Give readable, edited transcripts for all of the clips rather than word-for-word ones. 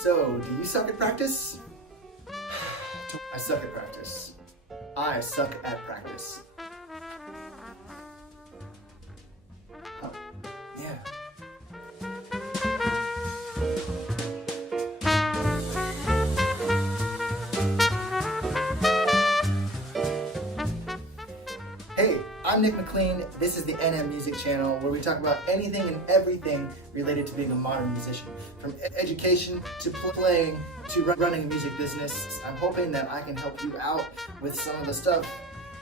So, do you suck at practice? I suck at practice. I suck at practice. Huh. Yeah. Hey, I'm Nick McLean. This is the NM Music Channel, where we talk about anything and everything related to being a modern musician. From education to playing to running a music business. I'm hoping that I can help you out with some of the stuff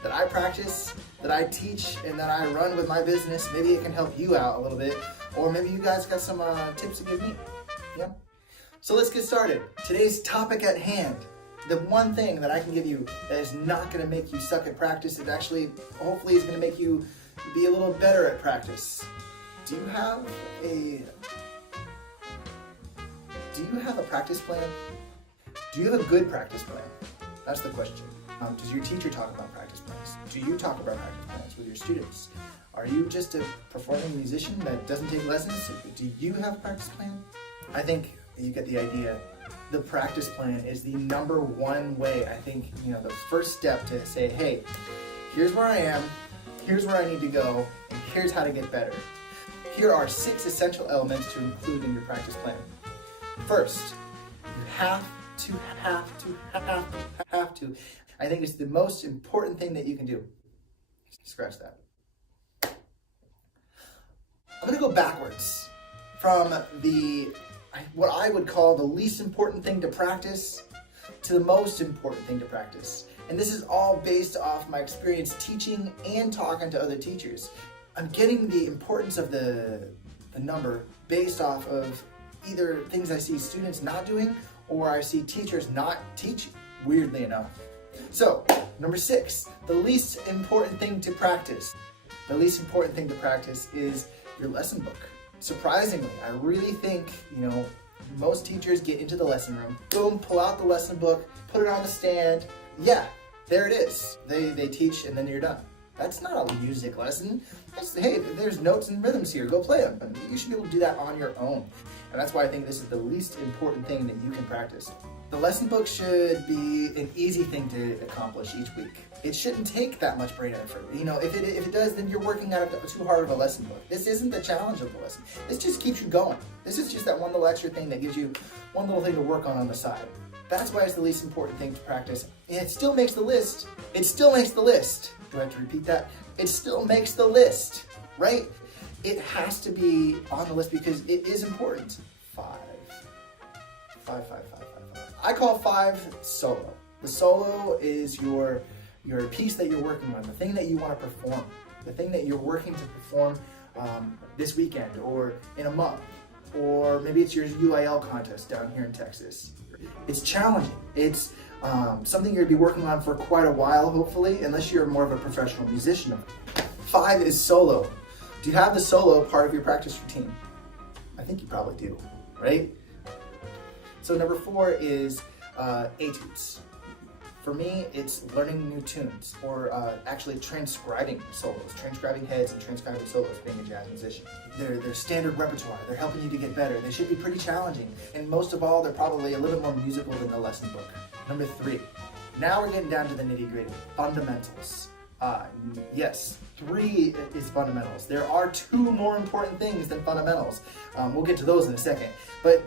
that I practice, that I teach, and that I run with my business. Maybe it can help you out a little bit, or maybe you guys got some tips to give me. Yeah. So let's get started. Today's topic at hand. The one thing that I can give you that is not going to make you suck at practice, it actually, hopefully, is going to make you be a little better at practice. Do you have a practice plan? Do you have a good practice plan? That's the question. Does your teacher talk about practice plans? Do you talk about practice plans with your students? Are you just a performing musician that doesn't take lessons? Do you have a practice plan? I think you get the idea. The practice plan is the number one way, I think, the first step to say, hey, here's where I am, here's where I need to go, and here's how to get better. Here are 6 essential elements to include in your practice plan. First, you have to. I think it's the most important thing that you can do. Scratch that. I'm gonna go backwards from what I would call the least important thing to practice to the most important thing to practice. And this is all based off my experience teaching and talking to other teachers. I'm getting the importance of the number based off of either things I see students not doing or I see teachers not teaching, weirdly enough. So, number 6, the least important thing to practice. The least important thing to practice is your lesson book. Surprisingly, I really think, most teachers get into the lesson room, boom, pull out the lesson book, put it on the stand. Yeah, there it is. They teach and then you're done. That's not a music lesson. Hey, there's notes and rhythms here, go play them. You should be able to do that on your own. And that's why I think this is the least important thing that you can practice. The lesson book should be an easy thing to accomplish each week. It shouldn't take that much brain effort. If it does, then you're working out too hard of a lesson book. This isn't the challenge of the lesson. This just keeps you going. This is just that one little extra thing that gives you one little thing to work on the side. That's why it's the least important thing to practice. And it still makes the list. It still makes the list. Do I have to repeat that? It still makes the list, right? It has to be on the list because it is important. 5. I call 5 solo. The solo is your piece that you're working on, the thing that you want to perform, the thing that you're working to perform this weekend or in a month, or maybe it's your UIL contest down here in Texas. It's challenging. It's something you're going to be working on for quite a while, hopefully, unless you're more of a professional musician. 5 is solo. Do you have the solo part of your practice routine? I think you probably do, right? So number 4 is etudes. For me, it's learning new tunes, or actually transcribing solos, transcribing heads and transcribing solos, being a jazz musician. They're standard repertoire. They're helping you to get better. They should be pretty challenging. And most of all, they're probably a little bit more musical than the lesson book. Number 3, now we're getting down to the nitty-gritty, fundamentals. Yes, 3 is fundamentals. There are 2 more important things than fundamentals. We'll get to those in a second. But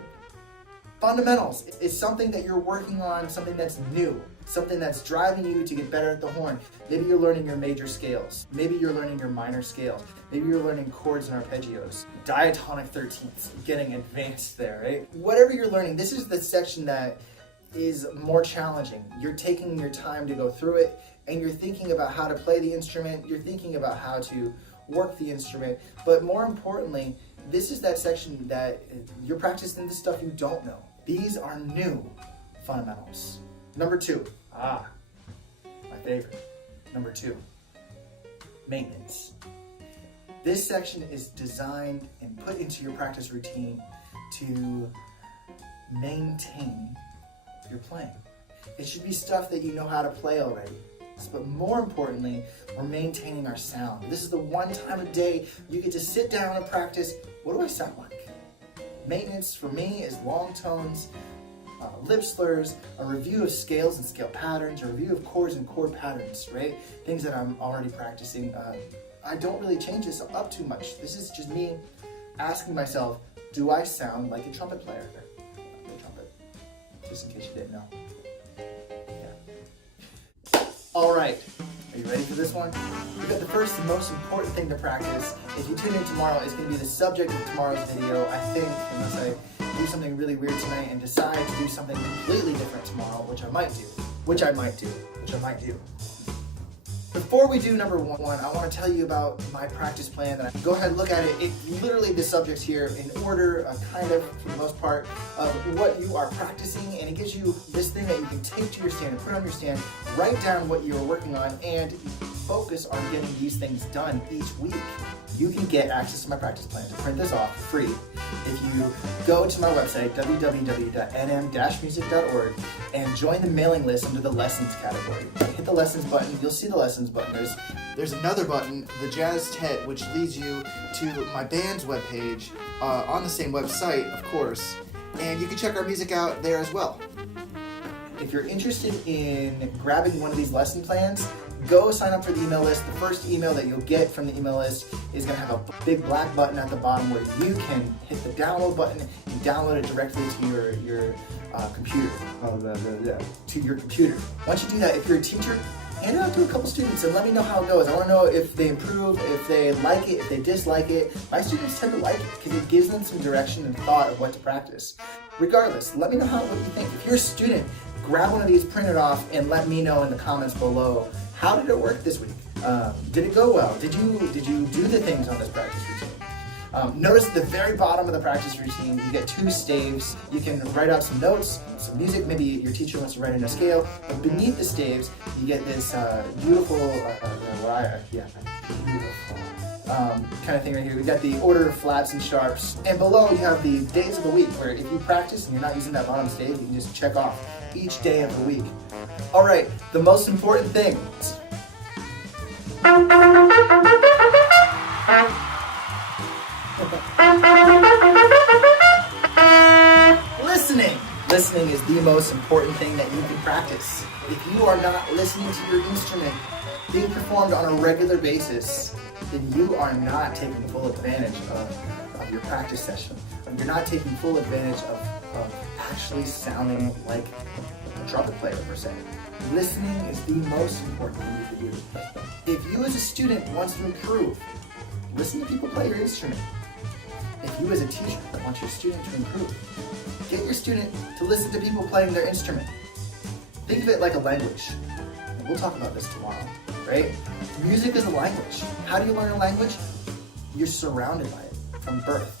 fundamentals is something that you're working on, something that's new, something that's driving you to get better at the horn. Maybe you're learning your major scales. Maybe you're learning your minor scales. Maybe you're learning chords and arpeggios. Diatonic 13ths, getting advanced there, right? Whatever you're learning, this is the section that is more challenging. You're taking your time to go through it, and you're thinking about how to play the instrument. You're thinking about how to work the instrument. But more importantly, this is that section that you're practicing the stuff you don't know. These are new fundamentals. Number 2, my favorite. Number 2, maintenance. This section is designed and put into your practice routine to maintain your playing. It should be stuff that you know how to play already. But more importantly, we're maintaining our sound. This is the one time of day you get to sit down and practice, what do I sound like? Maintenance for me is long tones, lip slurs, a review of scales and scale patterns, a review of chords and chord patterns, right? Things that I'm already practicing. I don't really change this up too much. This is just me asking myself, do I sound like a trumpet player? A trumpet, just in case you didn't know. Yeah. All right, are you ready for this one? We've got the first and most important thing to practice. If you tune in tomorrow, it's going to be the subject of tomorrow's video, I think, unless I do something really weird tonight and decide to do something completely different tomorrow, which I might do. Before we do number one, I want to tell you about my practice plan. That go ahead and look at it. It's literally the subjects here in order, kind of, for the most part, of what you are practicing, and it gives you this thing that you can take to your stand and put on your stand, write down what you are working on, and focus on getting these things done each week. You can get access to my practice plan to print this off for free if you go to my website, www.nm-music.org, and join the mailing list under the lessons category. Hit the lessons button, you'll see the lessons button. There's another button, the Jazztet, which leads you to my band's webpage on the same website, of course, and you can check our music out there as well. If you're interested in grabbing one of these lesson plans, go sign up for the email list. The first email that you'll get from the email list is going to have a big black button at the bottom where you can hit the download button and download it directly to your computer. To your computer. Once you do that, if you're a teacher, hand it out to a couple students and let me know how it goes. I want to know if they improve, if they like it, if they dislike it. My students tend to like it because it gives them some direction and thought of what to practice. Regardless, let me know what you think. If you're a student, grab one of these, print it off, and let me know in the comments below. How did it work this week? Did it go well? Did you do the things on this practice routine? Notice at the very bottom of the practice routine, you get 2 staves. You can write out some notes, some music. Maybe your teacher wants to write in a scale. But beneath the staves, you get this beautiful kind of thing right here. We got the order of flats and sharps. And below, you have the days of the week, where if you practice and you're not using that bottom stave, you can just check off each day of the week. All right, the most important thing. Listening is the most important thing that you can practice. If you are not listening to your instrument being performed on a regular basis, then you are not taking full advantage of your practice session. You're not taking full advantage of actually sounding like a trumpet player, per se. Listening is the most important thing you can do. If you as a student wants to improve, listen to people play your instrument. If you as a teacher want your student to improve, get your student to listen to people playing their instrument. Think of it like a language. And we'll talk about this tomorrow, right? Music is a language. How do you learn a language? You're surrounded by it from birth.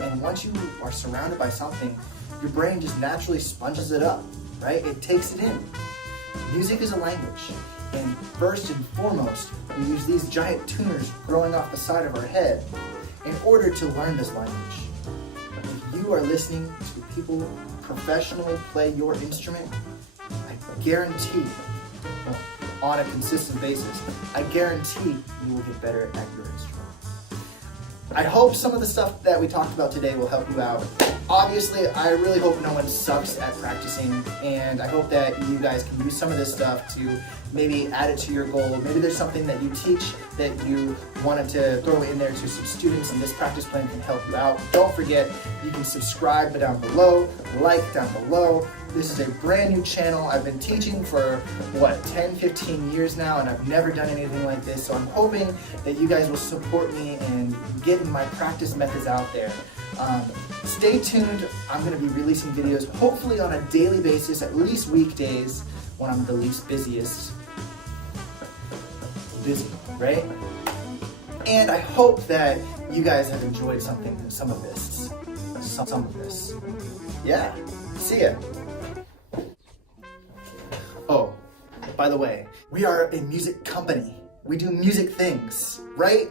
And once you are surrounded by something, your brain just naturally sponges it up, right? It takes it in. Music is a language. And first and foremost, we use these giant tuners growing off the side of our head in order to learn this language. If you are listening to people professionally play your instrument, I guarantee, on a consistent basis, I guarantee you will get better at your instrument. I hope some of the stuff that we talked about today will help you out. Obviously, I really hope no one sucks at practicing, and I hope that you guys can use some of this stuff to maybe add it to your goal. Maybe there's something that you teach that you wanted to throw in there to some students, and this practice plan can help you out. Don't forget, you can subscribe down below, like down below. This is a brand new channel. I've been teaching for, 10, 15 years now, and I've never done anything like this. So I'm hoping that you guys will support me in getting my practice methods out there. Stay tuned. I'm going to be releasing videos, hopefully on a daily basis, at least weekdays, when I'm the least busiest. Busy, right? And I hope that you guys have enjoyed some of this. Yeah. See ya. Oh, by the way, we are a music company. We do music things, right?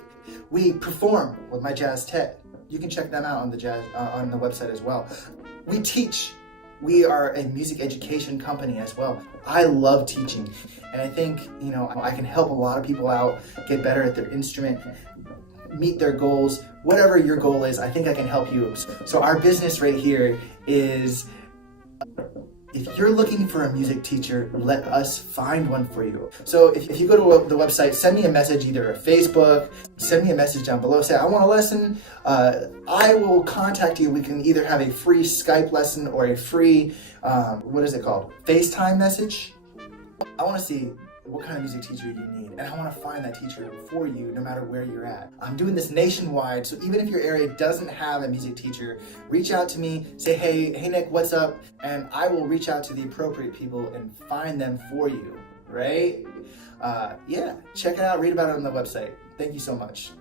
We perform with my Jazztet. You can check them out on the website as well. We teach. We are a music education company as well. I love teaching, and I think, I can help a lot of people out get better at their instrument, meet their goals. Whatever your goal is, I think I can help you. So our business right here is If you're looking for a music teacher, let us find one for you. So if you go to the website, send me a message, either a Facebook, send me a message down below, say, I want a lesson. I will contact you. We can either have a free Skype lesson or a free, what is it called? FaceTime message. I want to see what kind of music teacher you need, and I want to find that teacher for you no matter where you're at. I'm doing this nationwide, so even if your area doesn't have a music teacher, reach out to me, say, hey Nick, what's up? And I will reach out to the appropriate people and find them for you, right? Yeah, check it out, read about it on the website. Thank you so much.